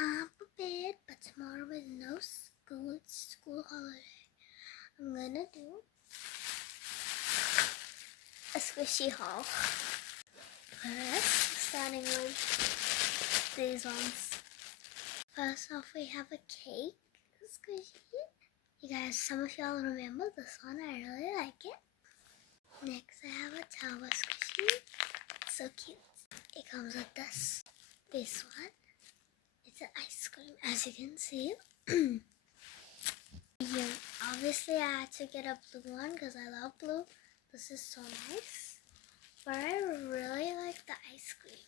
time for bed, but tomorrow is no school. It's school holiday. I'm gonna do a squishy haul. First, starting with these ones. First off, we have a cake squishy. You guys, some of y'all remember this one. I really like it. Next, I have a Tawa squishy. So cute. It comes with this one. It's an ice cream, as you can see. Yeah, obviously I had to get a blue one because I love blue. This is so nice. But I really like the ice cream.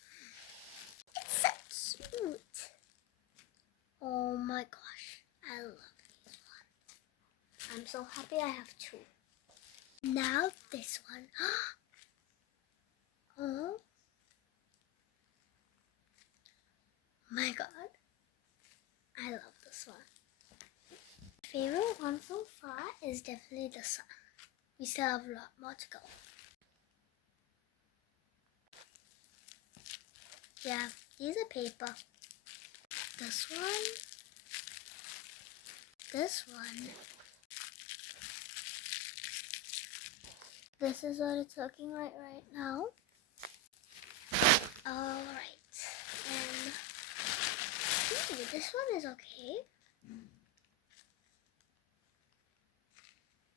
It's so cute. Oh my gosh, I love this one. I'm so happy I have two. Now this one. Oh my god, I love this one. My favorite one so far is definitely this one. We still have a lot more to go. Yeah, these are paper. This one. This one. This is what it's looking like right now. Alright. And this one is okay.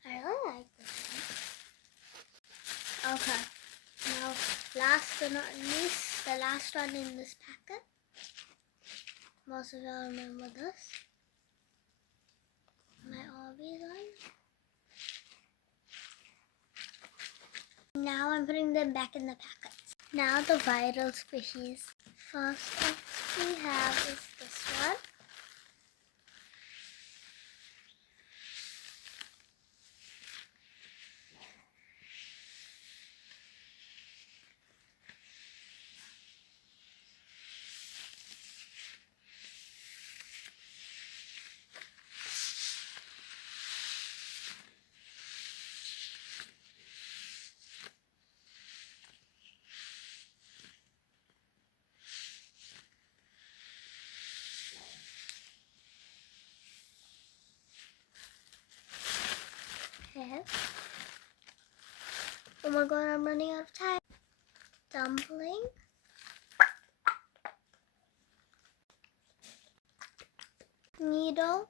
I really like this one. Okay. Now, last but not least, the last one in this packet. Most of y'all remember this. My Orbeez one. Now I'm putting them back in the packets. Now the viral squishies. First up we have is this one. Okay. Oh my god, I'm running out of time. Dumpling. Needle.